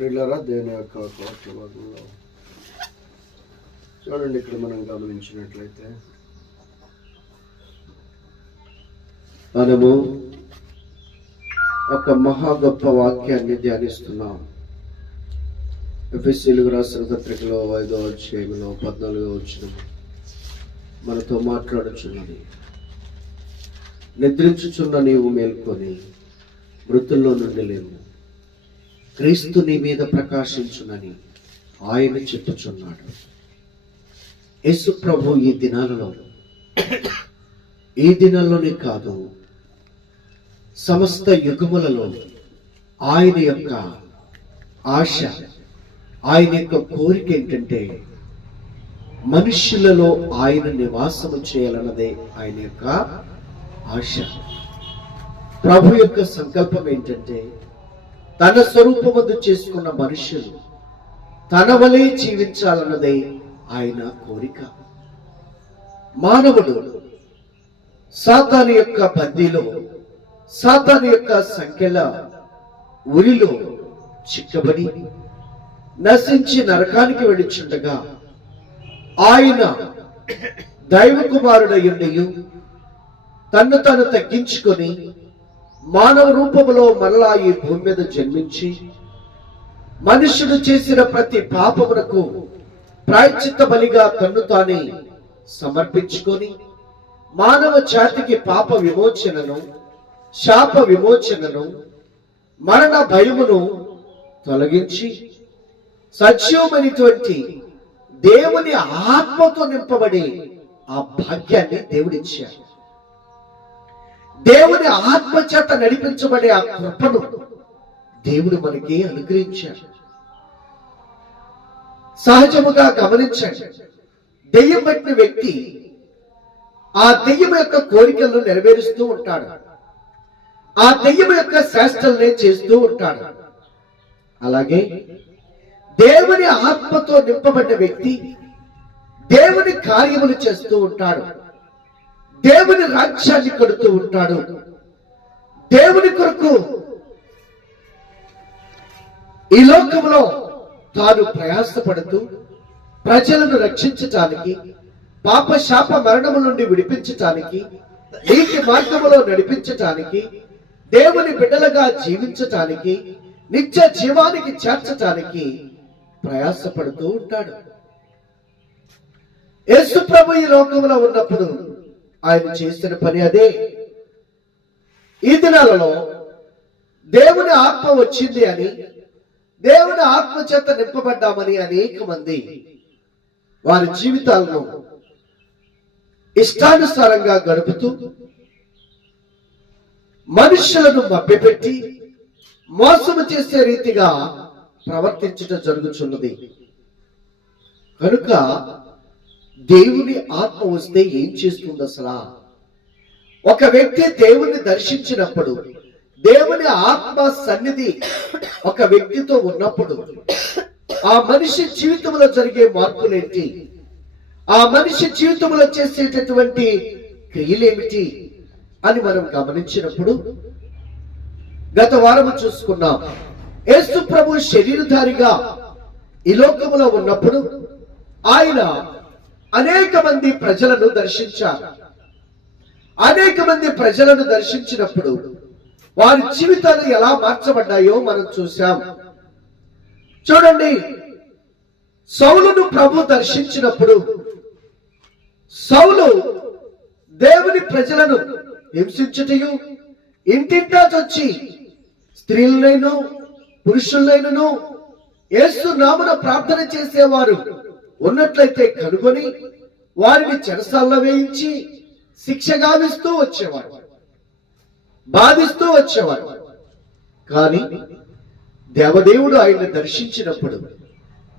దేవుని యొక్క వాక్యభాగంలో చూడండి, ఇక్కడ మనం గమనించినట్లయితే మనము ఒక మహా గొప్ప వాక్యాన్ని ధ్యానిస్తున్నాం. ఎఫెసీయులకు రాసిన పత్రికలో 5వ అధ్యాయంలో 14వ వచనం మనతో మాట్లాడుచున్నది. నిద్రించుచున్న నీవు మేల్కొని మృతుల్లో నుండి లేవు, క్రీస్తు నీ మీద ప్రకాశించునని ఆయన చెప్పుచున్నాడు. యేసు ప్రభు ఈ దినాల్లోనే కాదు, సమస్త యుగములలో ఆయన యొక్క ఆశ, ఆయన యొక్క కోరిక ఏంటంటే మనుష్యులలో ఆయన నివాసము చేయాలన్నదే ఆయన యొక్క ఆశ. ప్రభు యొక్క సంకల్పం ఏంటంటే తన స్వరూపమందు చేసుకున్న మనుష్యులు తన వలె జీవించాలన్నదే ఆయన కోరిక. మానవుడు సాతాను యొక్క బందీలో, సాతాను యొక్క సంఖ్యల ఉరిలో చిక్కబడి నశించి నరకానికి వెళ్ళిచుండగా ఆయన దైవ కుమారుడయ్యుండియు తన్ను తాను తగ్గించుకొని మానవ రూపంలో మరలా ఈ భూమి మీద జన్మించి మనుషుడు చేసిన ప్రతి పాపమునకు ప్రాయశ్చిత్త బలిగా తన్ను తానే సమర్పించుకొని మానవ జాతికి పాప విమోచనను, శాప విమోచనను, మరణ భయమును తొలగించి సజీవమైనటువంటి దేవుని ఆత్మతో నింపబడి ఆ భాగ్యాన్ని దేవుడిచ్చాడు. దేవుని ఆత్మ చేత నడిపించబడే ఆ కృపను దేవుడు మనకి అనుగ్రహించాడు. సహజముగా గమనించండి, దెయ్యం పట్టిన వ్యక్తి ఆ దెయ్యం యొక్క కోరికలను నెరవేరుస్తూ ఉంటాడు, ఆ దెయ్యం యొక్క శాస్త్రాలనే చేస్తూ ఉంటాడు. అలాగే దేవుని ఆత్మతో నింపబడ్డ వ్యక్తి దేవుని కార్యములు చేస్తూ ఉంటాడు, దేవుని రాజ్యాన్ని కడుతూ ఉంటాడు. దేవుని కొరకు ఈ లోకంలో తాను ప్రయాసపడుతూ ప్రజలను రక్షించటానికి, పాప శాప మరణము నుండి విడిపించటానికి, నీతి మార్గములో నడిపించటానికి, దేవుని బిడ్డలుగా జీవించటానికి, నిత్య జీవానికి చేర్చటానికి ప్రయాసపడుతూ ఉంటాడు. యేసు ప్రభు ఈ లోకంలో ఉన్నప్పుడు ఆయన చేసిన పని అదే. ఈ దినాలలో దేవుని ఆత్మ వచ్చింది అని, దేవుని ఆత్మ చేత నింపబడ్డామని అనేక మంది వారి జీవితాలను ఇష్టానుసారంగా గడుపుతూ మనుషులను మభ్యపెట్టి మోసము చేసే రీతిగా ప్రవర్తించడం జరుగుతున్నది. కనుక దేవుని ఆత్మ వస్తే ఏం చేస్తుంది? అసలు ఒక వ్యక్తి దేవుని దర్శించినప్పుడు, దేవుని ఆత్మ సన్నిధి ఒక వ్యక్తితో ఉన్నప్పుడు ఆ మనిషి జీవితంలో జరిగే మార్పులేంటి, ఆ మనిషి జీవితంలో చేసేటటువంటి క్రియలేమిటి అని మనం గమనించినప్పుడు, గత వారము చూసుకున్నాం. యేసు ప్రభు శరీరధారిగా ఈ లోకములో ఉన్నప్పుడు ఆయన అనేక మంది ప్రజలను దర్శించారు. అనేక మంది ప్రజలను దర్శించినప్పుడు వారి జీవితాలు ఎలా మార్చబడ్డాయో మనం చూసాం. చూడండి, సౌలును ప్రభు దర్శించినప్పుడు సౌలు దేవుని ప్రజలను హింసించుటయు, ఇంటింటా వచ్చి స్త్రీలనైను పురుషులైనను యేసు నామమున ప్రార్థన చేసేవారు ఉన్నట్లయితే కనుగొని వారిని చెరసాల్లో వేయించి శిక్ష గావిస్తూ వచ్చేవారు, బాధిస్తూ వచ్చేవారు. కానీ దేవదేవుడు ఆయన్ని దర్శించినప్పుడు,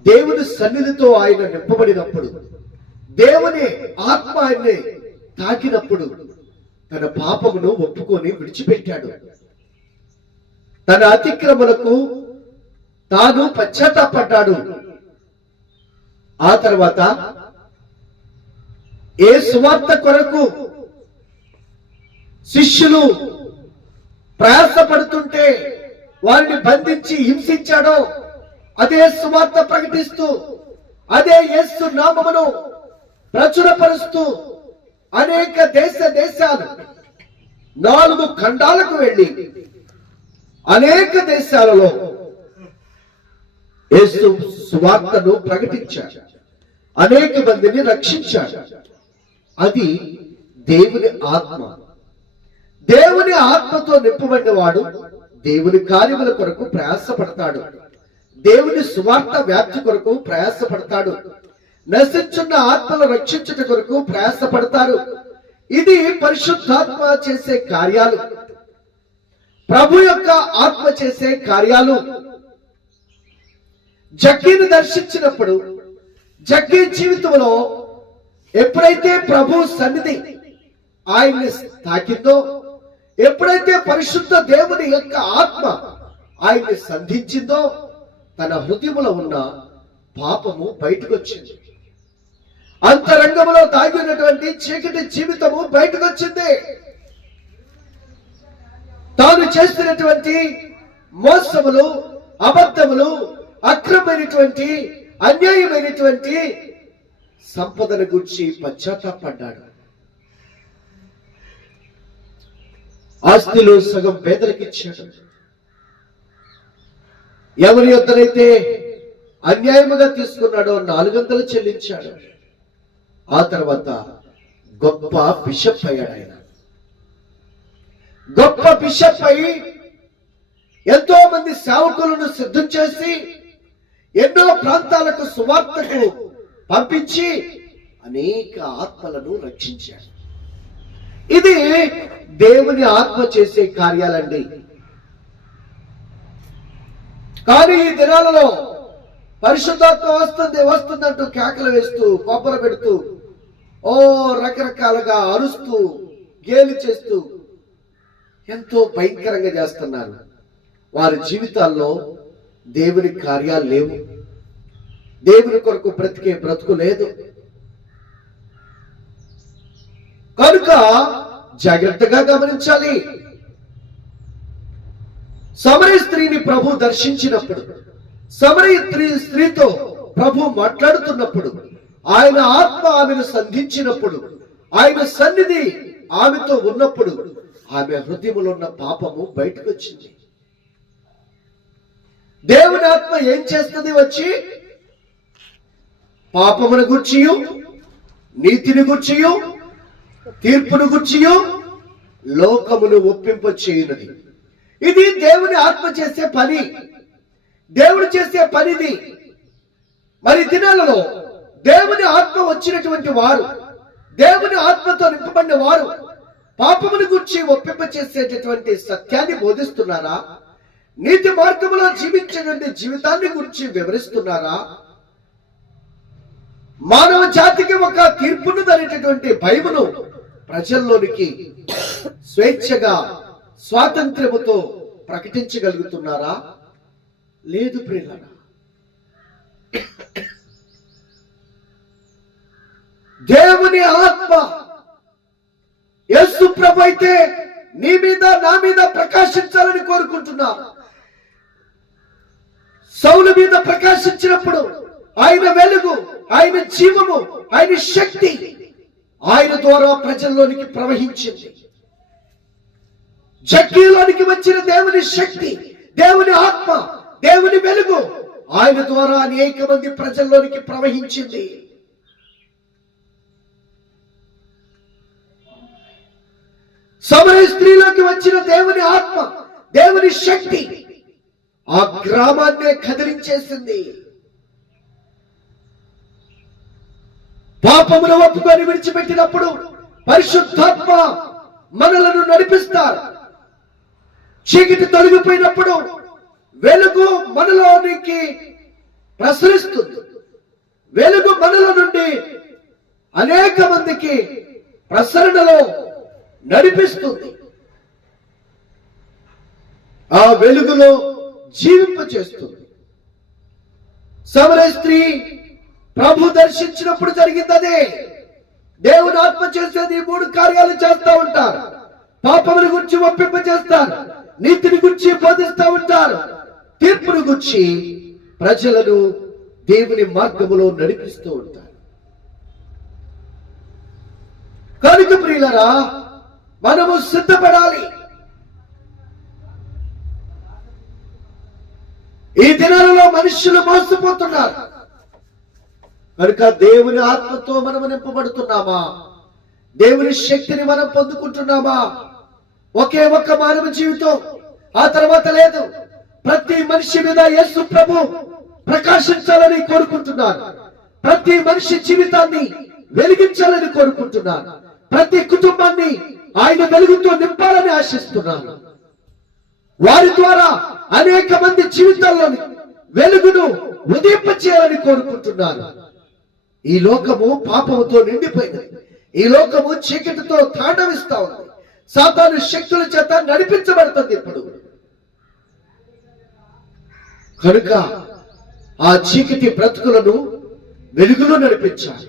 దేవుని సన్నిధితో ఆయన నింపబడినప్పుడు, దేవుని ఆత్మ ఆయన్ని తాకినప్పుడు తన పాపమును ఒప్పుకొని విడిచిపెట్టాడు. తన అతిక్రమలకు తాను పశ్చాత్తాపడ్డాడు. ఆ తర్వాత ఏ సువార్త కొరకు శిష్యులు ప్రయాసపడుతుంటే వారిని బంధించి హింసించాడో, అదే సువార్త ప్రకటిస్తూ, అదే యేసు నామమును ప్రచురపరుస్తూ అనేక దేశాలు 4 ఖండాలకు వెళ్ళి అనేక దేశాలలో యేసు సువార్తను ప్రకటించాడు, అనేక మందిని రక్షించాడు. అది దేవుని ఆత్మ. దేవుని ఆత్మతో నింపబడిన వాడు దేవుని కార్యముల కొరకు ప్రయాసపడతాడు, దేవుని సువార్త వ్యాప్తి కొరకు ప్రయాసపడతాడు, నశించున్న ఆత్మను రక్షించుట కొరకు ప్రయాసపడతారు. ఇది పరిశుద్ధాత్మ చేసే కార్యాలు, ప్రభు యొక్క ఆత్మ చేసే కార్యాలు. జక్కీని దర్శించినప్పుడు జక్కీ జీవితంలో ఎప్పుడైతే ప్రభు సన్నిధి ఆయన్ని తాకిందో, ఎప్పుడైతే పరిశుద్ధ దేవుని యొక్క ఆత్మ ఆయన్ని సంధించిందో, తన హృదయంలో ఉన్న పాపము బయటకు వచ్చింది. అంతరంగంలో దాగి ఉన్నటువంటి చీకటి జీవితము బయటకు వచ్చింది. తాను చేస్తున్నటువంటి మోసములు, అబద్ధములు, అక్రమైనటువంటి అన్యాయమైనటువంటి సంపదను గురించి పశ్చాత్తాపడ్డాడు. ఆస్తిలో సగం పేదలకు ఇచ్చాడు. ఎవరి యొద్దనైతే అన్యాయముగా తీసుకున్నాడో 400 చెల్లించాడు. ఆ తర్వాత గొప్ప బిషప్ అయ్యాడు. ఆయన గొప్ప బిషప్ అయి ఎంతో మంది సేవకులను సిద్ధం చేసి ఎన్నో ప్రాంతాలకు సువార్తకు పంపించి అనేక ఆత్మలను రక్షించాడు. ఇది దేవుని ఆత్మ చేసే కార్యాలండి. కానీ ఈ దినాలలో పరిశుద్ధాత్మ వస్తుందంటూ కేకలు వేస్తూ, కొబ్బర పెడుతూ, రకరకాలుగా అరుస్తూ, గేలి చేస్తూ ఎంతో భయంకరంగా చేస్తున్నారు. వారి జీవితాల్లో దేవుని కార్యాలు లేవు, దేవుని కొరకు బ్రతికే బ్రతుకు లేదు. కనుక జాగ్రత్తగా గమనించాలి. సమరయ స్త్రీని ప్రభు దర్శించినప్పుడు, సమరయ స్త్రీతో ప్రభు మాట్లాడుతున్నప్పుడు, ఆయన ఆత్మ ఆమెను సంధించినప్పుడు, ఆయన సన్నిధి ఆమెతో ఉన్నప్పుడు ఆమె హృదయంలో ఉన్న పాపము బయటకు వచ్చింది. దేవుని ఆత్మ ఏం చేస్తుంది? వచ్చి పాపమును గూర్చియు, నీతిని గూర్చియు, తీర్పును గూర్చియు లోకమును ఒప్పింప చేయునది. ఇది దేవుని ఆత్మ చేసే పని, దేవుడు చేసే పనిది. మరి దినాలలో దేవుని ఆత్మ వచ్చినటువంటి వారు, దేవుని ఆత్మతో నింపబడిన వారు పాపమును గురించి ఒప్పింప చేసేటటువంటి సత్యాన్ని బోధిస్తున్నారా? నీతి మార్గంలో జీవించేటువంటి జీవితాన్ని గురించి వివరిస్తున్నారా? మానవ జాతికి ఒక తీర్పును అనేటటువంటి భయమును ప్రజల్లోనికి స్వేచ్ఛగా స్వాతంత్ర్యముతో ప్రకటించగలుగుతున్నారా? లేదు ప్రియులారా. దేవుని ఆత్మ యేసు ప్రభు అయితే నీ మీద నా మీద ప్రకాశించాలని కోరుకుంటున్నారు. సౌలు మీద ప్రకాశించినప్పుడు ఆయన వెలుగు, ఆయన జీవము, ఆయన శక్తి ఆయన ద్వారా ప్రజల్లోనికి ప్రవహించింది. జక్కీలోనికి వచ్చిన దేవుని శక్తి, దేవుని ఆత్మ, దేవుని వెలుగు ఆయన ద్వారా అనేక మంది ప్రజల్లోనికి ప్రవహించింది. సమరయ స్త్రీలోకి వచ్చిన దేవుని ఆత్మ, దేవుని శక్తి ఆ గ్రామాన్నే కదిలించేసింది. పాపమును ఒప్పుకొని విడిచిపెట్టినప్పుడు పరిశుద్ధాత్మ మనలను నడిపిస్తారు. చీకటి తొలగిపోయినప్పుడు వెలుగు మనలోనికి ప్రసరిస్తుంది. వెలుగు మనలో నుండి అనేక మందికి ప్రసరణలో నడిపిస్తుంది. ఆ వెలుగులో జీవింప చేస్తుంది. సమరయ స్త్రీ ప్రభు దర్శించినప్పుడు జరిగింది అదే. దేవుని ఆత్మ చేసేది 3 కార్యాలు చేస్తూ ఉంటారు. పాపముని గురించి ఒప్పింప చేస్తారు, నీతిని గురించి బోధిస్తూ ఉంటారు, తీర్పుని గురించి ప్రజలను దేవుని మార్గములో నడిపిస్తూ ఉంటారు. కనుక ప్రియులరా, మనము సిద్ధపడాలి. ఈ దినాలలో మనుషులు మోసపోతున్నారు కనుక దేవుని ఆత్మతో మనము నింపబడుతున్నామా? దేవుని శక్తిని మనం పొందుకుంటున్నామా? ఒకే ఒక్క మానవ జీవితం, ఆ తర్వాత లేదు. ప్రతి మనిషి మీద యేసు ప్రభు ప్రకాశించాలని కోరుకుంటున్నాను. ప్రతి మనిషి జీవితాన్ని వెలిగించాలని కోరుకుంటున్నాను. ప్రతి కుటుంబాన్ని ఆయన వెలుగుతో నింపాలని ఆశిస్తున్నాను. వారి ద్వారా అనేక మంది జీవితాల్లోని వెలుగును ఉదయింపచేయాలని కోరుకుంటున్నాను. ఈ లోకము పాపముతో నిండిపోయింది. ఈ లోకము చీకటితో తాండవిస్తా ఉంది. సాతాను శక్తుల చేత నడిపించబడుతుంది ఇప్పుడు. కనుక ఆ చీకటి బ్రతుకులను వెలుగులో నడిపించాలి.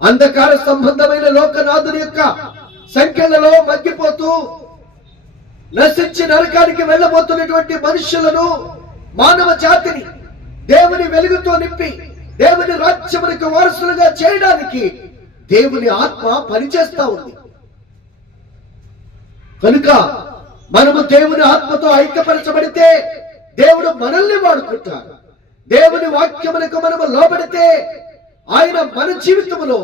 అంధకార సంబంధమైన లోకనాథుని యొక్క సంఖ్యలలో మగ్గిపోతూ నశించి నరకానికి వెళ్ళబోతున్నటువంటి మనుషులను, మానవ జాతిని దేవుని వెలుగుతో నింపి దేవుని రాజ్యమునికి వారసులుగా చేయడానికి దేవుని ఆత్మ పనిచేస్తా ఉంది. కనుక మనము దేవుని ఆత్మతో ఐక్యపరచబడితే దేవుడు మనల్ని వాడుకుంటారు. దేవుని వాక్యములకు మనము లోబడితే ఆయన మన జీవితంలో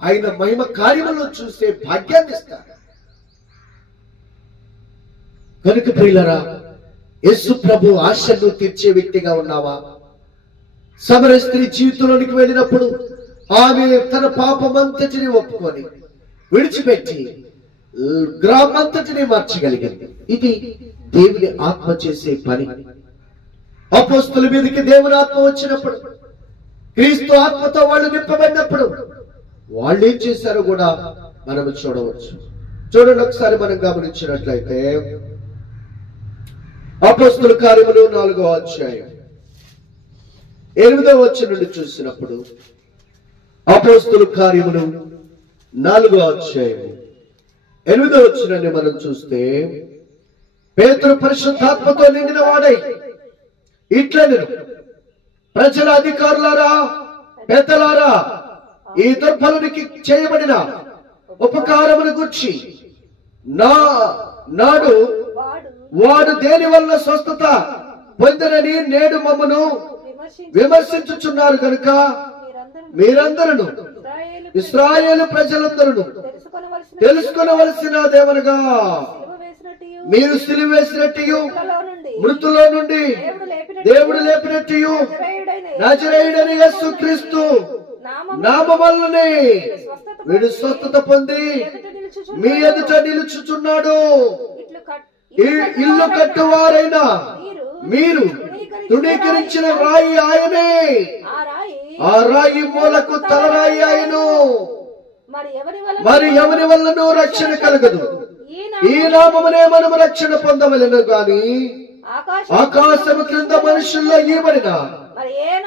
ఆయన మహిమ కార్యములను చూసే భాగ్యాన్ని ఇస్తారు. కనుక ప్రియులరా, యేసు ప్రభు ఆశను తీర్చే వ్యక్తిగా ఉన్నావా? సమర స్త్రీ జీవితంలోనికి వెళ్ళినప్పుడు ఆమె తన పాపమంతటిని ఒప్పుకొని విడిచిపెట్టి గ్రామంతటిని మార్చగలిగింది. ఇది దేవుని ఆత్మ చేసే పని. అపోస్తుల మీదకి దేవుని ఆత్మ వచ్చినప్పుడు, క్రీస్తు ఆత్మతో వాళ్ళు నింపబడినప్పుడు వాళ్ళు ఏం చేశారో కూడా మనం చూడవచ్చు. చూడండి ఒకసారి మనం గమనించినట్లయితే అపోస్తుల కార్యములు 4వ అధ్యాయం 8వ వచనం నుండి చూసినప్పుడు, అపోస్తుల కార్యములు 4వ అధ్యాయం 8వ వచనాన్ని మనం చూస్తే, పేతురు పరిశుద్ధాత్మతో నిండిన వాడై ఇట్లనెను, ప్రజల అధికారులారా, పెద్దలారా, ఈ దుర్బలునికి చేయబడిన ఉపకారమును గురించి నాడు వాడు దేని వల్ల స్వస్థత పొందనని నేడు మమ్మను విమర్శించుచున్నారు. కనుక మీరందరూ ఇశ్రాయేలు ప్రజలందరూ తెలుసుకొనవలసినదేమనగా, మీరు సిలువ వేసినట్టు మృతుల్లో నుండి దేవుడు లేపినట్టు నజరేయుడైన యేసుక్రీస్తు నామము వల్లనే వీడు స్వస్థత పొంది మీ ఎదుట నిలుచుచున్నాడు. ఇల్లు కట్టువారైన మీరు తృణీకరించిన రాయి ఆయనే, ఆ రాయి మూలకు తలరాయి ఆయను. మరి ఎవరి వల్లనూ రక్షణ కలగదు. ఈ నామమునే మనము రక్షణ పొందవలెను గాని ఆకాశము క్రింద మనుషుల్లో ఇవ్వబడిన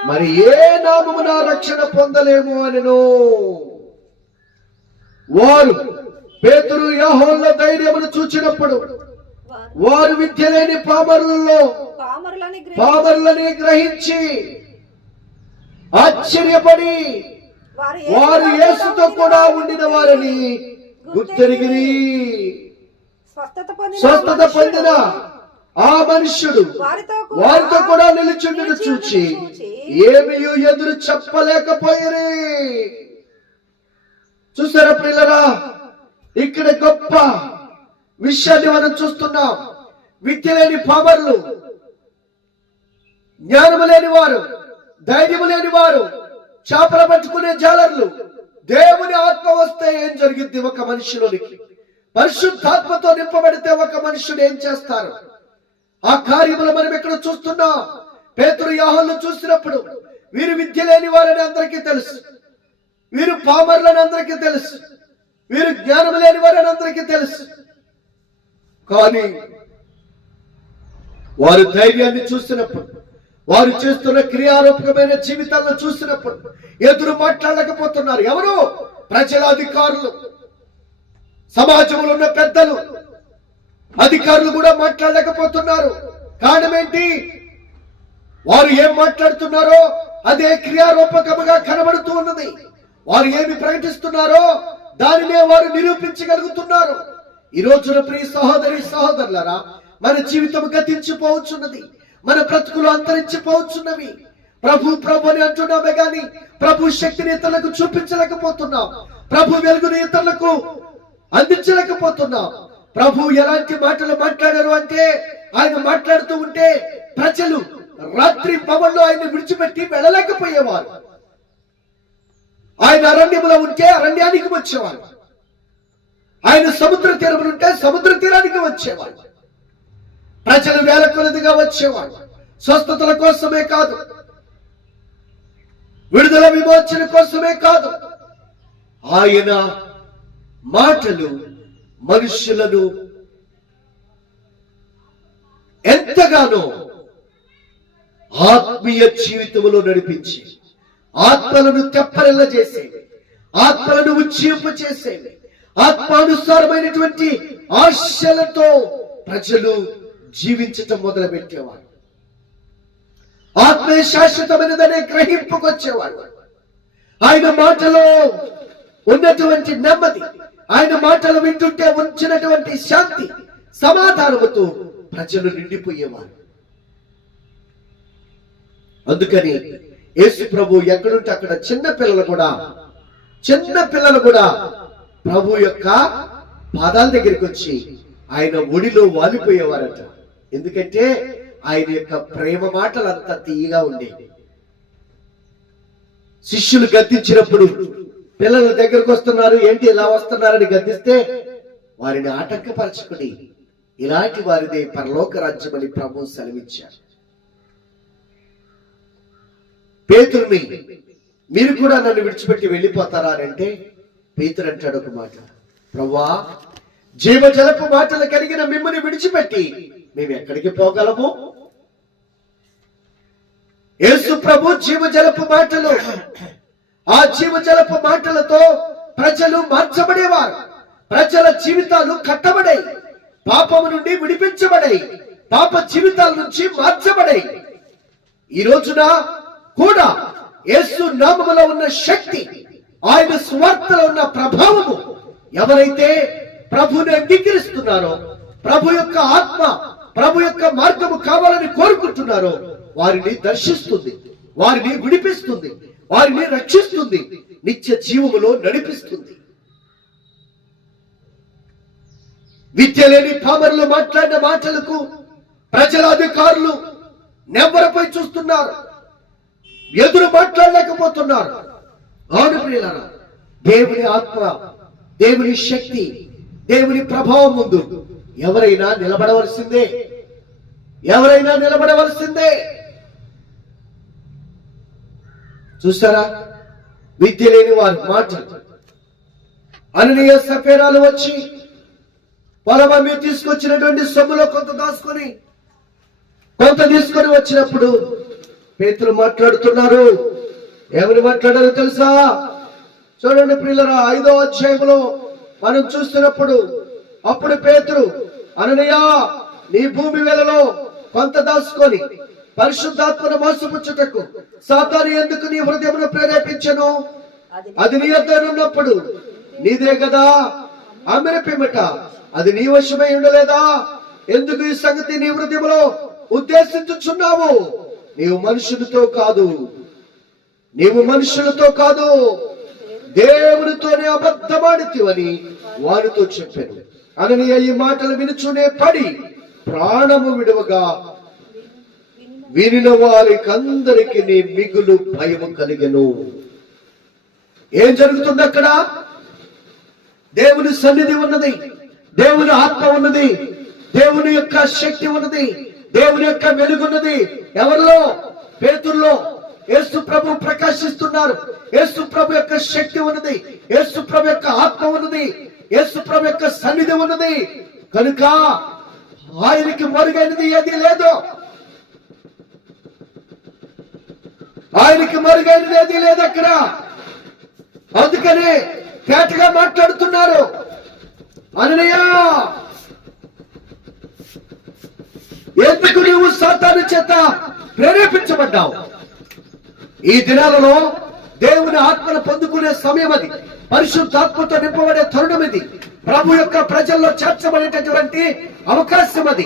మరి ఏ నామమున రక్షణ పొందలేము అనెను. వారు పేతురు యోహానుల ధైర్యమును చూచినప్పుడు వారు విద్య లేని పామరులని గ్రహించి ఆశ్చర్యపడి వారు యేసుతో కూడా ఉండిన వారిని గుర్తెరిగిరి. స్వస్థత పొందిన ఆ మనుష్యుడు వారితో కూడా నిలుచుండను చూచి ఏమీ ఎదురు చెప్పలేకపోయిరి. చూసారా ప్రియులరా, ఇక్కడ గొప్ప విషయాన్ని మనం చూస్తున్నాం. విద్య లేని పామరులు, జ్ఞానము లేని వారు, ధైర్యము లేని వారు, చేపలు పట్టుకునే జాలర్లు, దేవుని ఆత్మ వస్తే ఏం జరిగింది? ఒక మనిషిలోనికి పరిశుద్ధాత్మతో నింపబడితే ఒక మనుషుడు ఏం చేస్తారు? ఆ కార్యములు మనం ఇక్కడ చూస్తున్నాం. పేతురు యోహానులు చూసినప్పుడు వీరు విద్య లేని వారని అందరికీ తెలుసు, వీరు పామరులని అందరికీ తెలుసు, వీరు జ్ఞానం లేని వారని అందరికీ తెలుసు. కానీ వారు ధైర్యాన్ని చూసినప్పుడు, వారు చేస్తున్న క్రియారూపకమైన జీవితాలను చూసినప్పుడు ఎదురు మాట్లాడలేకపోతున్నారు. ఎవరు? ప్రజల అధికారులు, సమాజంలో ఉన్న పెద్దలు, అధికారులు కూడా మాట్లాడలేకపోతున్నారు. కారణం ఏంటి? వారు ఏం మాట్లాడుతున్నారో అదే క్రియారూపకముగా కనబడుతూ ఉన్నది. వారు ఏమి ప్రకటిస్తున్నారో దానినే వారు నిరూపించగలుగుతున్నారు. ఈ రోజున ప్రియ సహోదరి సహోదరులారా, మన జీవితం గతించిపోవచ్చున్నది, మన బ్రతుకులు అంతరించిపోవచ్చున్నవి. ప్రభు ప్రభు అని అంటున్నామే గాని ప్రభు శక్తిని ఇతరులకు చూపించలేకపోతున్నాం. ప్రభు వెలుగుని ఇతరులకు అందించలేకపోతున్నాం. ప్రభు ఎలాంటి మాటలు మాట్లాడారు అంటే, ఆయన మాట్లాడుతూ ఉంటే ప్రజలు రాత్రి పవన్లో ఆయన విడిచిపెట్టి వెళ్ళలేకపోయేవారు. ఆయన అరణ్యంలో ఉంటే అరణ్యానికి వచ్చేవారు. ఆయన సముద్ర తీరం ఉంటే సముద్ర తీరానికి వచ్చేవారు. ప్రజలు వేల కొలదిగా వచ్చేవారు. స్వస్థతల కోసమే కాదు, విడుదల విమోచన కోసమే కాదు, ఆయన మాటలు మనుషులను ఎంతగానో ఆత్మీయ జీవితంలో నడిపించి ఆత్మలను తెప్పరిల్ల చేసేవి, ఆత్మలను ఉజ్జీంప చేసేవి, ఆత్మానుసారమైనటువంటి ఆశలతో ప్రజలు జీవించటం మొదలు పెట్టేవారు. ఆత్మ శాశ్వతమైనదనే గ్రహింపుకొచ్చేవాడు. ఆయన మాటలో ఉన్నటువంటి నెమ్మది, ఆయన మాటలు వింటుంటే ఉంచినటువంటి శాంతి సమాధానముతో ప్రజలు నిండిపోయేవారు. అందుకని యేసు ప్రభు ఎక్కడుంటే అక్కడ చిన్న పిల్లలు కూడా ప్రభు యొక్క పాదాల దగ్గరికి వచ్చి ఆయన ఒడిలో వాలిపోయేవారట. ఎందుకంటే ఆయన యొక్క ప్రేమ మాటలు అంత తీయగా ఉండేవి. శిష్యులు గద్దించినప్పుడు పిల్లల దగ్గరకు వస్తున్నారు, ఏంటి ఇలా వస్తున్నారని గద్దిస్తే వారిని ఆటంకపరచుకుని ఇలాంటి వారిదే పరలోక రాజ్యం అని ప్రభు సెలవిచ్చారు. పేతురుని, మీరు కూడా నన్ను విడిచిపెట్టి వెళ్ళిపోతారా అంటే పేతురు అంటాడు ఒక మాట, ప్రభువా, జీవజలపు మాటలు కలిగిన మిమ్మల్ని విడిచిపెట్టి మేము ఎక్కడికి పోగలము? యేసు ప్రభు జీవజలపు మాటలు, ఆ జీవజలపు మాటలతో ప్రజలు మార్చబడేవారు. ప్రజల జీవితాలు కట్టబడాయి, పాపము నుండి విడిపించబడాయి, పాప జీవితాల నుంచి మార్చబడాయి. ఈ రోజున కూడా యేసు నామములో ఉన్న శక్తి, ఆయన స్వార్థలో ఉన్న ప్రభావము ఎవరైతే ప్రభుని అంగీకరిస్తున్నారో, ప్రభు యొక్క ఆత్మ, ప్రభు యొక్క మార్గము కావాలని కోరుకుంటున్నారో వారిని దర్శిస్తుంది, వారిని విడిపిస్తుంది, వారిని రక్షిస్తుంది, నిత్య జీవములో నడిపిస్తుంది. విద్య లేని పామరులు మాట్లాడిన మాటలకు ప్రజల అధికారులు నెవ్వరపై చూస్తున్నారు, ఎదురు మాట్లాడలేకపోతున్నారు. అవును ప్రియులారా, దేవుని ఆత్మ, దేవుని శక్తి, దేవుని ప్రభావం ముందు ఎవరైనా నిలబడవలసిందే, ఎవరైనా నిలబడవలసిందే. చూసారా, విద్య లేని వారి మాటలు. అననీయ సఫేరాలు వచ్చి పొలమమ్మి తీసుకొచ్చినటువంటి సొమ్ములో కొంత దాచుకొని కొంత తీసుకొని వచ్చినప్పుడు పేతురు మాట్లాడుతున్నారు. ఎవరు మాట్లాడారో తెలుసా? చూడండి ప్రియులారా, 5వ అధ్యాయంలో మనం చూస్తున్నప్పుడు అప్పుడు పేతురు, అననీయ, నీ భూమి వేలలో కొంత దాచుకొని పరిశుద్ధాత్మను మోసపుచ్చుటకు సాతాను ఎందుకు నీ హృదయమును ప్రేరేపించెను? అది నీ వద్ద ఉన్నప్పుడు నీదే కదా అమ్మిన పిమ్మట అది నీ వశమై ఉండలేదా? ఎందుకు ఈ సంగతి నీ హృదయంలో ఉద్దేశించుచున్నావు? నీవు మనుషులతో కాదు దేవునితోనే అబద్ధమాడితివని వారితో చెప్పాను. అననీయ ఈ మాటలు వినుచునే పడి ప్రాణము విడవగా వినిన వారికందరికి నీ మిగులు భయము కలిగెను. ఏం జరుగుతుంది అక్కడ? దేవుని సన్నిధి ఉన్నది, దేవుని ఆత్మ ఉన్నది, దేవుని యొక్క శక్తి ఉన్నది, దేవుని యొక్క వెలుగున్నది. ఎవరిలో? పేతురులో. యేసు ప్రభు ప్రకాశిస్తున్నారు. యేసు ప్రభు యొక్క శక్తి ఉన్నది, యేసు ప్రభు యొక్క ఆత్మ ఉన్నది, యేసు ప్రభు యొక్క సన్నిధి ఉన్నది. కనుక ఆయనకి మరుగైనది ఏది లేదు, ఆయనకి మరుగైనది ఏది లేదు అక్కడ. అందుకనే తేటగా మాట్లాడుతున్నారు. అననీయ, ఎందుకు నువ్వు సాతాను చేత ప్రేరేపించబడ్డావు. ఈ దినాలలో దేవుని ఆత్మను పొందుకునే సమయం అది. పరిశుద్ధాత్మతో నింపబడే తరుణం ఇది. ప్రభు యొక్క ప్రజల్లో చేర్చబడేటటువంటి అవకాశం అది.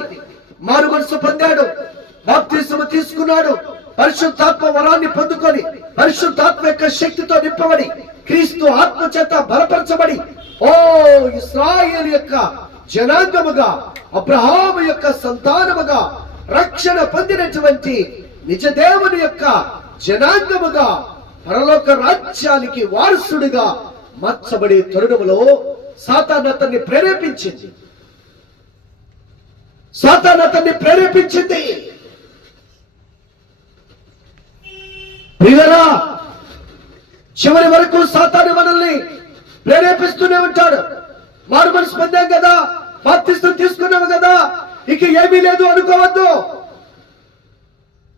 మారు మనసు పొందాడు, బాప్తిస్మము తీసుకున్నాడు, పరిశుద్ధాత్మ వరాన్ని పొందుకొని పరిశుద్ధాత్మ యొక్క శక్తితో నింపబడి క్రీస్తు ఆత్మ చేత బలపరచబడి ఇశ్రాయేలు యొక్క జనాంగముగా, అబ్రహాము యొక్క సంతానముగా రక్షణ పొందినటువంటి నిజ దేవుని యొక్క జనాంగముగా పరలోక రాజ్యానికి వారసుడిగా మార్చబడే తరుణములో సాతాను అతన్ని ప్రేరేపించింది. ప్రియులారా, చివరి వరకు సాతాను మనల్ని ప్రేరేపిస్తూనే ఉంటాడు. మారు మనసు పొందాం కదా, బాప్తిస్మం తీసుకున్నాము కదా, ఇక ఏమీ లేదు అనుకోవద్దు.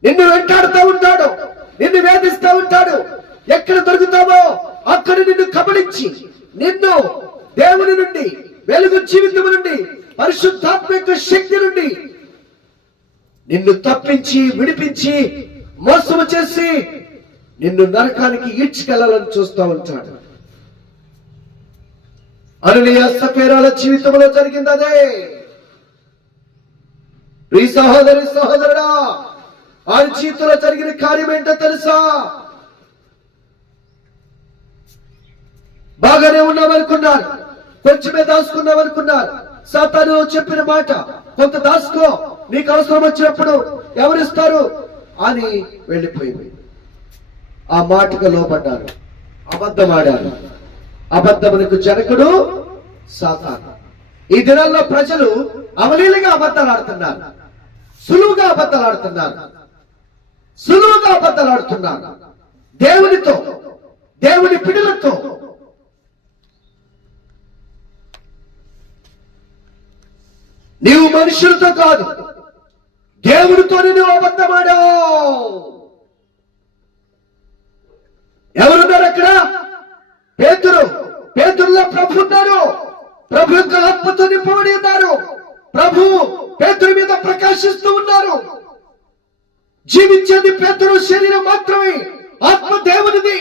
నిన్ను వెంటాడుతూ ఉంటాడు, నిన్ను వేధిస్తూ ఉంటాడు. ఎక్కడ దొరుకుతావో అక్కడ నిన్ను కబళించి, నిన్ను దేవుని నుండి, వెలుగు జీవితం నుండి, పరిశుద్ధాత్మ యొక్క శక్తి నుండి నిన్ను తప్పించి విడిపించి మోసము చేసి నిన్ను నరకానికి ఈడ్చుకెళ్లాలని చూస్తూ ఉంటాడు. అననీయ సఫీరాల జీవితంలో జరిగింది అదే. ఈ సహోదరి సహోదరుడా, ఆయన జీవితంలో జరిగిన కార్యం ఏంటో తెలుసా? బాగానే ఉన్నామనుకున్నారు, కొంచెమే దాచుకున్నామనుకున్నారు. సాతాను చెప్పిన మాట, కొంత దాచుకో, నీకు అవసరం వచ్చినప్పుడు ఎవరిస్తారు అని వెళ్ళిపోయింది. ఆ మాటకు లోపడ్డారు, అబద్ధమాడారు. అబద్ధమునకు జనకుడు సాతాను. ఈ దినాల్లో ప్రజలు అవలీలగా అబద్ధాలు ఆడుతున్నారు, సులువుగా అబద్ధాలు ఆడుతున్నారు. దేవునితో, దేవుని పిడులతో. నీవు మనుషులతో కాదు, దేవుడితో నువ్వు అబద్ధమాడావు. ఎవరున్నారు అక్కడ? పేతురులో ప్రభు ఉన్నారు. ప్రభు యొక్క ఆత్మతో నింపబడి ఉన్నారు. ప్రభు పేతురు మీద ప్రకాశిస్తూ ఉన్నారు. జీవించేది పేతురు శరీరం మాత్రమే, ఆత్మ దేవునిది.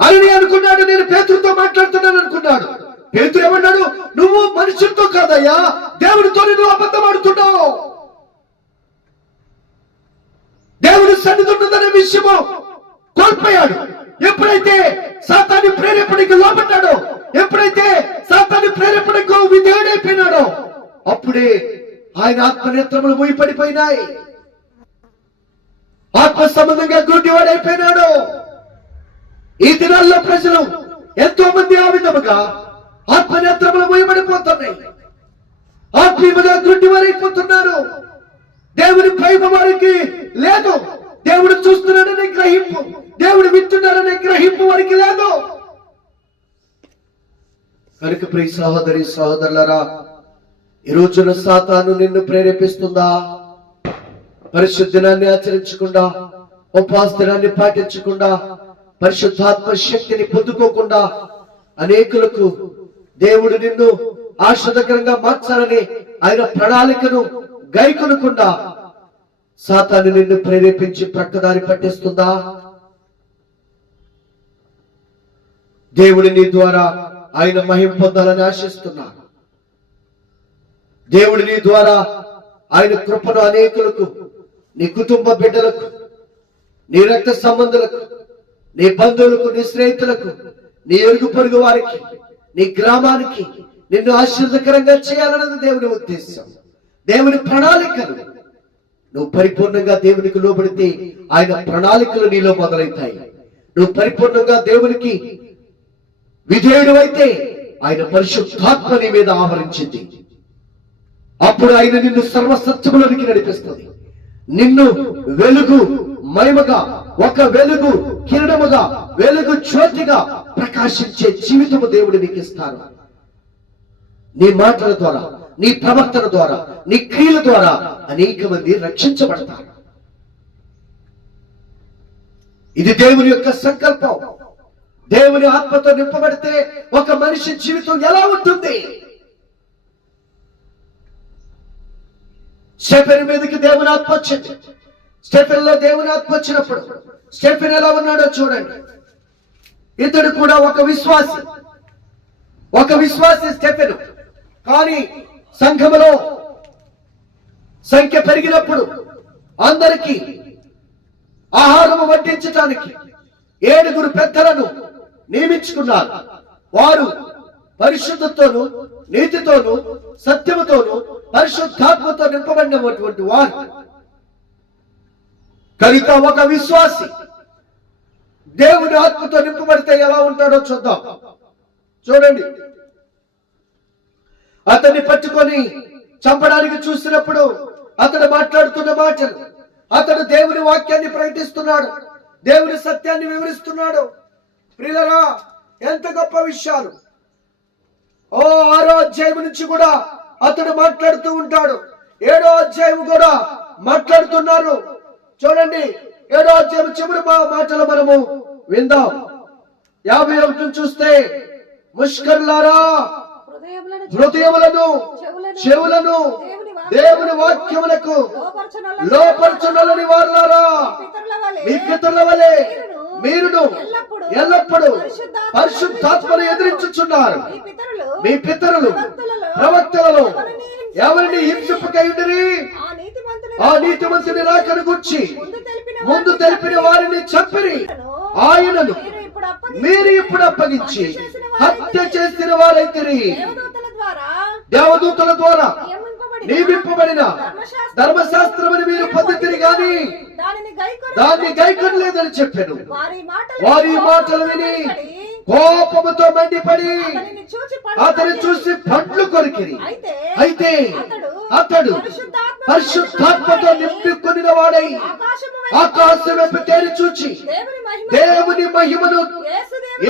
అని అనుకున్నాడు. నేను పేతురుతో మాట్లాడుతున్నాను అనుకున్నాడు. పేతురు ఏమన్నాడు? నువ్వు మనుషులతో కాదయ్యా, దేవుడితో నువ్వు అబద్ధం ఆడుతున్నావు. దేవుడు సన్నిధి ఉన్నదనే విషయము కోల్పోయాడు. ఎప్పుడైతే సాతాను ప్రేరేపణకు లోపడ్డాడో, ఎప్పుడైతే సాతాను ప్రేరేపణకు విధేయుడైపోయినాడో, అప్పుడే ఆయన ఆత్మనేత్రములు మూయపడిపోయినాయి. ఆత్మ సంబంధంగా గుడ్డివాడైపోయినాడు. ఈ దినాల్లో ప్రజలు ఎంతో మంది ఆ విధముగా ఆత్మనేత్రములు మూయబడిపోతున్నాయి, ఆత్మీయముగా గుడ్డివారైపోతున్నారు. దేవుని ప్రేమ వారికి లేదు. దేవుడు చూస్తున్నాడనే గ్రహింపు, దేవుడు వింటున్నాడనే గ్రహింపు వారికి లేదు. కనుక ప్రియ సహోదరి సహోదరులారా, ఈ రోజున సాతాను నిన్ను ప్రేరేపిస్తుందా? పరిశుద్ధ దినాన్ని ఆచరించకుండా, ఉపవాస దినాన్ని పాటించకుండా, పరిశుద్ధాత్మ శక్తిని పొందుకోకుండా, అనేకులకు దేవుడు నిన్ను ఆశ్రదకరంగా మార్చాలని ఆయన ప్రణాళికను గైకొనకుండా సాతాను నిన్ను ప్రేరేపించి ప్రక్కదారి పట్టిస్తుందా? దేవుడి నీ ద్వారా ఆయన మహిమ పొందాలని ఆశిస్తున్నా. దేవుడి నీ ద్వారా ఆయన కృపను అనేకులకు, నీ కుటుంబ బిడ్డలకు, నీ రక్త సంబంధులకు, నీ బంధువులకు, నీ స్నేహితులకు, నీ ఎరుగు పొరుగు వారికి, నీ గ్రామానికి నిన్ను ఆశీర్వదకరంగా చేయాలన్నది దేవుని ఉద్దేశం, దేవుని ప్రణాళికలు. నువ్వు పరిపూర్ణంగా దేవునికి లోబడితే ఆయన ప్రణాళికలు నీలో మొదలవుతాయి. నువ్వు పరిపూర్ణంగా దేవునికి విధేయుడు అయితే ఆయన పరిశుద్ధాత్మ నీ మీద ఆవరించింది. అప్పుడు ఆయన నిన్ను సర్వసత్యములోనికి నడిపిస్తుంది. నిన్ను వెలుగు మహిమగా, ఒక వెలుగు కిరణముగా, వెలుగు జ్యోతిగా ప్రకాశించే జీవితము దేవుడు నీకు ఇస్తాడు. నీ మాటల ద్వారా, నీ ప్రవర్తన ద్వారా, నీ క్రియల ద్వారా అనేక మంది రక్షించబడతారు. ఇది దేవుని యొక్క సంకల్పం. దేవుని ఆత్మతో నింపబడితే ఒక మనిషి జీవితం ఎలా ఉంటుంది? స్టెఫెన్ మీదకి దేవుని ఆత్మ వచ్చింది. స్టెఫెన్ లో దేవుని ఆత్మ వచ్చినప్పుడు స్టెఫెన్ ఎలా ఉన్నాడో చూడండి. ఇతడు కూడా ఒక విశ్వాసి స్టెఫెన్. కానీ సంఘములో సంఖ్య పెరిగినప్పుడు అందరికీ ఆహారము వడ్డించటానికి 7 పెద్దలను నియమించుకున్నారు. వారు పరిశుద్ధతోను, నీతితోను, సత్యముతోను, పరిశుద్ధాత్మతో నింపబడినటువంటి వారు. కనుక ఒక విశ్వాసి దేవుని ఆత్మతో నింపబడితే ఎలా ఉంటాడో చూద్దాం. చూడండి, అతన్ని పట్టుకొని చంపడానికి చూసినప్పుడు అతడు మాట్లాడుతున్న మాటలు, అతడు దేవుని వాక్యాన్ని ప్రకటిస్తున్నాడు, దేవుని సత్యాన్ని వివరిస్తున్నాడు. ప్రియులరా, ఎంత గొప్ప విషయాలు! 6వ అధ్యాయం నుంచి కూడా అతడు మాట్లాడుతూ ఉంటాడు. 7వ అధ్యాయం కూడా మాట్లాడుతున్నారు. చూడండి, 7వ అధ్యాయం చివరి మాటలు మనము విందాం. 51 చూస్తే, ముష్కరులారా, హృదయములను చెవులను దేవుని వాక్యములకు లోపరచునలని వారులారా, మీ పితరుల వలె మీరును ఎల్లప్పుడూ పరిశుద్ధాత్మను ఎదిరించుచున్నారు. మీ పితరులు ప్రవక్తలలో ఎవరిని హింసింపకయుండిరి, ఆ నీతిమంతుని రాకను గూర్చి ముందు తెలిపిన వారిని చంపిరి. ఆయనను మీరు ఇప్పుడు అప్పగించి హత్య చేసిన వారైతిరి. దేవదూతల ద్వారా నియమింపబడిన ధర్మశాస్త్రమని మీరు పొందితిరి గాని దాన్ని గైకొనలేదని చెప్పాను. వారి మాటలు విని కోపముతో మండిపడి అతని చూసి పండ్లు కొరికిరి. అయితే అతడు పరిశుద్ధాత్మతో నింపుకొనిన వాడై ఆకాశం వైపు తేరి చూచి దేవుని మహిమను,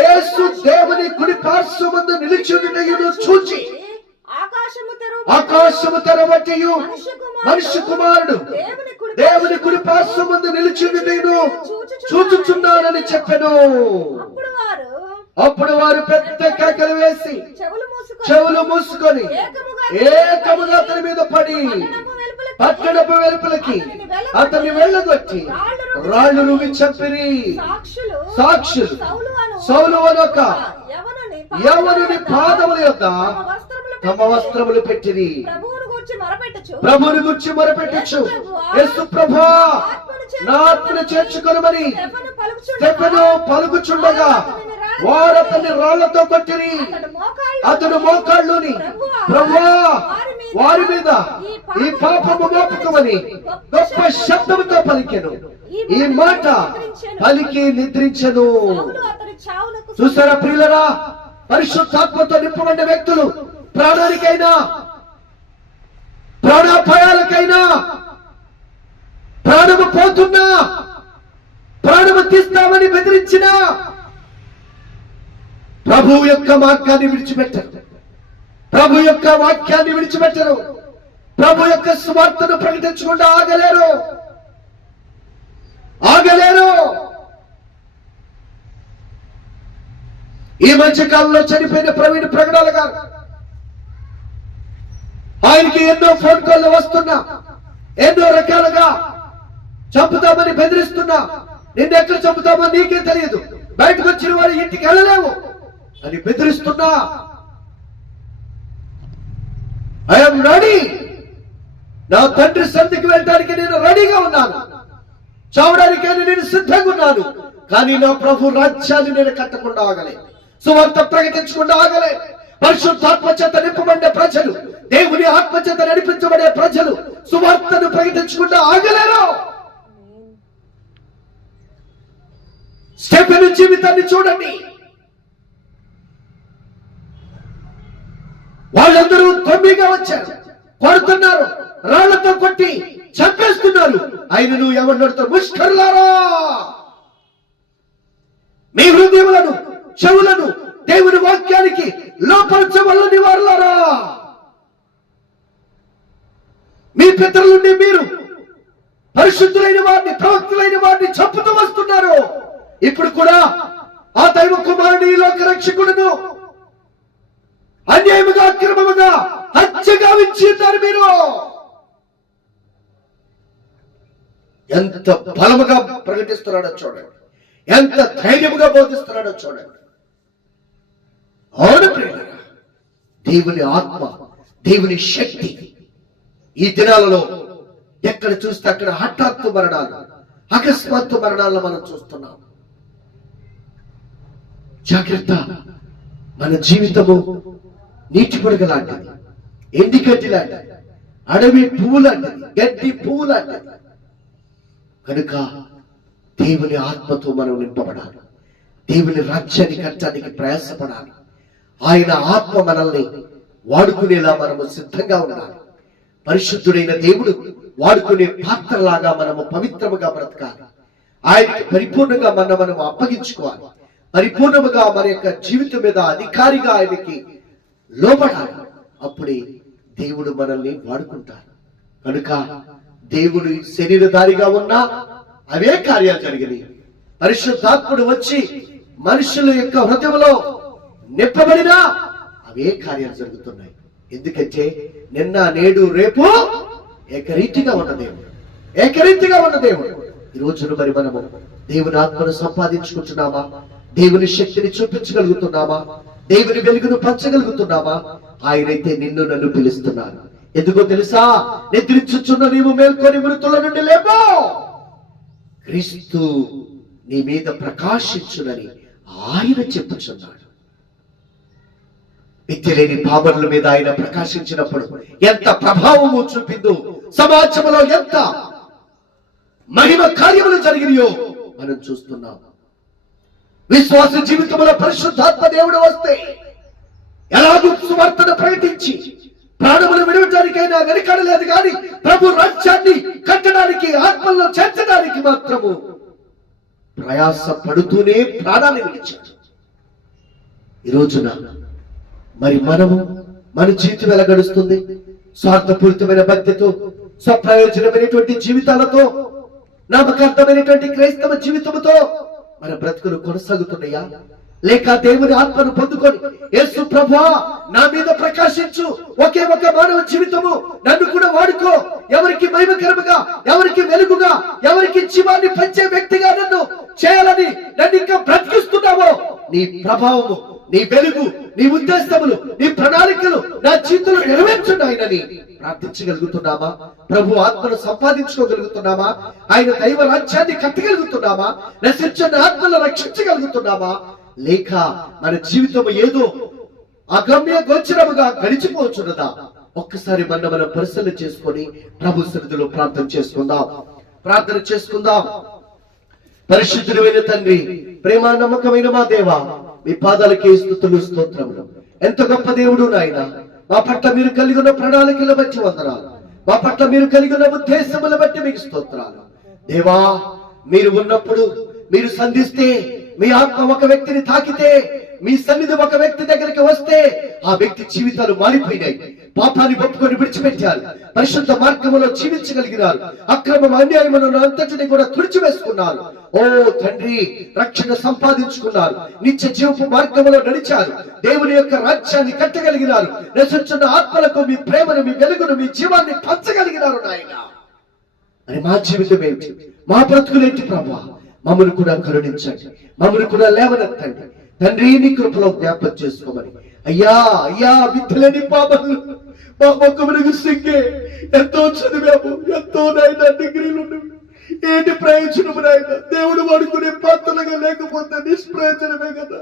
యేసు దేవుని కుడి పార్శ్వమందు నిలిచుండుటయును చూచి, ఆకాశము తెరవబడియు మనుష్య కుమారుడు దేవుని కుడి పార్శ్వమందు నిలిచుండుటయును చూచుచున్నానని చెప్పెను. అప్పుడు వారు పెద్ద కేకలు వేసి చెవులు మూసుకొని ఏకముగా అతని మీద పడి పట్టణపు వెలుపలికి అతన్ని వెళ్ళగొట్టి రాళ్లు రువి చంపిరి. సాక్షులు సౌలు అనొక యవనుని పాదముల యొద్ద తమ వస్త్రములు పెట్టిరి. ప్రభువుని గురించి మొరపెట్టచ్చు, యేసు ప్రభువా, నా ఆత్మను చేర్చుకొనమని స్టెఫెను పలుకుచుండగా వారు అతన్ని రాళ్లతో కొట్టిరి. అతడు మోకాళ్ళుని, ప్రభువా, వారి మీద ఈ పాపము మోపుకోమని గొప్ప శబ్దముతో పలికెను. ఈ మాట పలికి నిద్రించెను. చూసారా ప్రియులరా, పరిశుద్ధాత్మతో నింపబడిన వ్యక్తులు ప్రాణానికైనా, ప్రాణాపాయాలకైనా, ప్రాణము పోతున్నా, ప్రాణము తీస్తామని బెదిరించినా ప్రభు యొక్క మార్గాన్ని విడిచిపెట్టరు, ప్రభు యొక్క వాక్యాన్ని విడిచిపెట్టరు, ప్రభు యొక్క సువార్తను ప్రకటించకుండా ఆగలేరు. ఈ మధ్య కాలంలో చనిపోయిన ప్రవీణ్ ప్రగడాల గారు, ఆయనకి ఎన్నో ఫోన్ కాల్ వస్తున్నా, ఎన్నో రకాలుగా చంపుతామని బెదిరిస్తున్నా, నిన్నెక్కడ చంపుతామో నీకే తెలియదు, బయటకు వచ్చిన వారి ఇంటికి వెళ్ళలేవు అని బెదిరిస్తున్నా, ఐఎమ్ రెడీ, నా తండ్రి సంధికి వెళ్ళడానికి నేను రెడీగా ఉన్నాను, చావడానికైనా నేను సిద్ధంగా ఉన్నాను, కానీ నా ప్రభు రాజ్యాన్ని నేను కట్టకుండా ఆగలే, సువార్త ప్రకటించకుండా ఆగలే. పరిశుద్ధాత్మ చేత నింపబడిన ప్రజలు, దేవుని ఆత్మ చేత నడిపించబడే ప్రజలు సువార్తను ప్రకటించకుండా ఆగలేరు. స్టెఫెను జీవితాన్ని చూడండి. వాళ్ళందరూ తొమ్మిగా వచ్చారు, కొడుతున్నారు, రాళ్లతో కొట్టి చంపేస్తున్నారు. ఆయనను ఏమన్నాడుతో, ముష్కరులారా, మీ హృదయములను చెవులను దేవుని వాక్యానికి లోపరచవలని వారులారా, మీ పితరుల నుండి మీరు పరిశుద్ధులైన వారిని, ప్రవక్తులైన వారిని చంపుతూ వస్తున్నారు. ఇప్పుడు కూడా ఆ దైవ కుమారుని ఈ లోక రక్షకుడును అన్యాయముగా, అక్రమముగా, హత్యగా వించున్నారు. మీరు ఎంత బలముగా ప్రకటిస్తున్నాడో చూడండి, ఎంత ధైర్యముగా బోధిస్తున్నాడో చూడండి. అవును ప్రియులారా, దేవుని ఆత్మ, దేవుని శక్తి ఈ దినాలలో ఎక్కడ చూస్తే అక్కడ హఠాత్తు మరణాలు, అకస్మాత్తు మరణాలను మనం చూస్తున్నాం. జాగ్రత్త. మన జీవితము నీటి పొడుగు లాంటిది, ఎండిగడ్డి లాంటిది, అడవి పువ్వు లాంటిది, గడ్డి పువ్వు లాంటిది. కనుక దేవుని ఆత్మతో మనం నింపబడాలి. దేవుని రాజ్యాన్ని కట్టడానికి ప్రయాసపడాలి. ఆయన ఆత్మ మనల్ని వాడుకునేలా మనము సిద్ధంగా ఉండాలి. పరిశుద్ధుడైన దేవుడు వాడుకునే పాత్రలాగా మనము పవిత్రముగా బ్రతకాలి. ఆయనకి పరిపూర్ణంగా మనము అప్పగించుకోవాలి. పరిపూర్ణముగా మన యొక్క జీవితం మీద అధికారిగా ఆయనకి లోబడాలి. అప్పుడే దేవుడు మనల్ని వాడుకుంటారు. కనుక దేవుడు శరీరధారిగా ఉన్నా అవే కార్యాలు జరిగినాయి. పరిశుద్ధాత్ముడు వచ్చి మనుషుల యొక్క హృదయంలో నింపబడినా అవే కార్యాలు జరుగుతున్నాయి. ఎందుకంటే నిన్న, నేడు, రేపు ఏకరీతిగా ఉన్న దేవుడు, ఏకరీతిగా ఉన్న దేవుడు. ఈ రోజును మరి మనము దేవుని ఆత్మను సంపాదించుకుంటున్నామా? దేవుని శక్తిని చూపించగలుగుతున్నామా? దేవుని వెలుగును పంచగలుగుతున్నామా? ఆయనైతే నిన్ను నన్ను పిలుస్తున్నాను. ఎందుకో తెలుసా? నిద్రించుచున్న నీవు మేల్కొని మృతుల నుండి లేపో, క్రీస్తు నీ మీద ప్రకాశించునని ఆయన చెప్పుచున్నాడు. విద్యలేని పామరుల మీద ఆయన ప్రకాశించినప్పుడు ఎంత ప్రభావము చూపిందో, సమాజంలో ఎంత మహిమ కార్యములు జరిగినాయో మనం చూస్తున్నాం. విశ్వాస జీవితంలో పరిశుద్ధాత్మ దేవుడు వస్తే ఎలాగూ సువార్తను ప్రకటించి ప్రాణములు విడవడానికైనా వెనకాడలేదు, కానీ ప్రభు రాజ్యాన్ని కట్టడానికి, ఆత్మల్లో చేర్చడానికి మాత్రము ప్రయాస పడుతూనే ప్రాణాన్ని విడిచాడు. ఈ రోజున మరి మనము మన జీవితం ఎలా గడుస్తుంది? స్వార్థపూరితమైన భక్తితో, స్వప్రయోజనమైనటువంటి జీవితాలతో, నామకార్థమైనటువంటి క్రైస్తవ జీవితంతో మన బ్రతుకులు కొనసాగుతున్నాయా? లేక దేవుని ఆత్మను పొందుకొని యేసు ప్రభువా నా మీద ప్రకాశించు, ఒకే ఒక మానవ జీవితము నన్ను కూడా వాడుకో, ఎవరికి మహిమకరముగా, ఎవరికి వెలుగుగా, ఎవరికి జీవాన్ని పంచే వ్యక్తిగా నన్ను చేయాలని నన్ను ఇంకా బ్రతికిస్తున్నావో, నీ ప్రభావము, నీ వెలుగు, నీ ఉద్దేశములు, నీ ప్రణాళికలు నా జీవితంలో నెరవేర్చున్నాయని ప్రార్థించగలుగుతున్నామా? ప్రభు ఆత్మను సంపాదించుకోగలుగుతున్నామా? ఆయన దైవ రాజ్యాన్ని కట్టగలుగుతున్నామా? నశించిన ఆత్మను రక్షించగలుగుతున్నామా? లేక మన జీవితం ఏదో అగమ్య గోచరముగా గడిచిపోవచ్చున్నదా? ఒక్కసారి మనం పరిశీలన చేసుకొని ప్రభు సన్నిధిలో ప్రార్థన చేసుకుందాం. పరిశుద్ధుడైన తండ్రి, ప్రేమ నమ్మకమైన మా దేవా, మీ పాదాలకే స్తుతులు, స్తోత్రములు. ఎంత గొప్ప దేవుడు నాయన. మా పట్ల మీరు కలిగి ఉన్న ప్రణాళికల బట్టి వందనాలు. మా పట్ల మీరు కలిగి ఉన్న ఉద్దేశముల బట్టి మీకు స్తోత్రాలు. దేవా, మీరు ఉన్నప్పుడు, మీరు సంధిస్తే, మీ ఆత్మ ఒక వ్యక్తిని తాకితే, మీ సన్నిధి ఒక వ్యక్తి దగ్గరికి వస్తే ఆ వ్యక్తి జీవితాలు మారిపోయినాయి. పాపాన్ని ఒప్పుకొని విడిచిపెట్టారు, పరిశుద్ధ మార్గంలో జీవించగలిగినారు, అక్రమం అన్యాయములను అంతటిని కూడా తుడిచివేసుకున్నారు. ఓ తండ్రి, రక్షణ సంపాదించుకున్నారు, నిత్య జీవపు మార్గంలో నడిచారు, దేవుని యొక్క రాజ్యాన్ని కట్టగలిగినారు, నశించున్న ఆత్మలకు మీ ప్రేమను, మీ వెలుగును, మీ జీవాన్ని పంచగలిగినారు నాయన. అని మా జీవితం ఏంటి? మా బ్రతుకులేంటి ప్రభువా? మమ్మల్ని కూడా కరుణించండి, మమ్మల్ని కూడా లేవనెత్తండి తండ్రి. నీ కృపలో జ్ఞాపకం చేసుకోమని. అయ్యా విద్యలేని పాపలు మా మొక్కమునకు సిగ్గే. ఎంతో చదివాము, ఎంతో నాయన డిగ్రీలు, ఏంటి ప్రయోజనము నాయన? దేవుడు వాడుకునే పాత్రలుగా లేకపోతే నిష్ప్రయోజనమే కదా.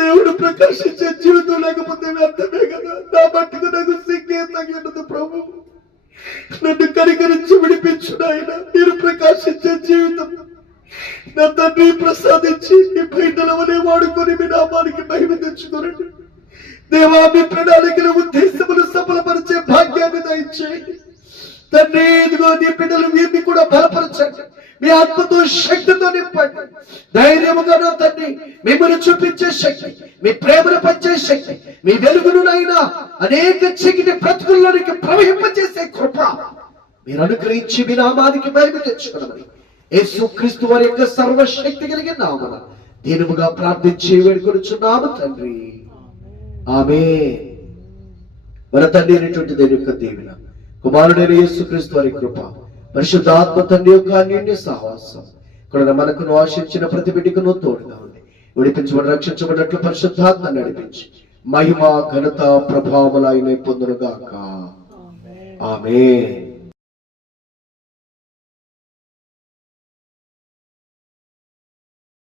దేవుడు ప్రకాశించే జీవితం లేకపోతే వ్యర్థమే కదా. నా మట్టుకు నాకు సిగ్గే తగినది ప్రభు. నన్ను కనికరించి విడిపించు నాయన. మీరు ప్రకాశించే జీవితం నా తండ్రి ప్రసాదించి మీ బయటలవనే వాడుకొని మీ నామానికి మహిమ తెచ్చుకోరండి దేవా. మీ ప్రణాళికల ఉద్దేశములు సఫలపరిచే భాగ్యాన్ని దయచేయండి తండ్రి. ఇదిగో నీ బిడ్డలు వీరిని కూడా బలపరచండి, మీ ఆత్మతో శక్తితో నింపండి. ధైర్యముగానో తండ్రి మిమ్మల్ని చూపించే శక్తి, మీ ప్రేమను పంచే శక్తి, మీ వెలుగునునైనా అనేక చీకటి బ్రతుకుల్లోనికి ప్రవహింపజేసే కృప మీరు అనుగ్రహించి మీ నామానికి మహిమ తెచ్చుకోమని యేసుక్రీస్తు వారి యొక్క సర్వశక్తి కలిగిన నామమున దీనముగా ప్రార్థించి వేడుకొనుచున్నాము తండ్రి. ఆమేన్. మన తండ్రి అయినటువంటి దేవుని యొక్క దీవెన, కుమారుడైన యేసుక్రీస్తు వారి కృప, పరిశుద్ధాత్మ తండ్రి యొక్క అన్యోన్య సహవాసం ఇక్కడ మనకును ఆశించిన ప్రతి బిడ్డకును తోడుగా ఉంది. విడిపించబడి రక్షించబడినట్లు పరిశుద్ధాత్మ నడిపించి మహిమ ఘనత ప్రభావములు ఆయన పొందునుగాక. ఆమేన్.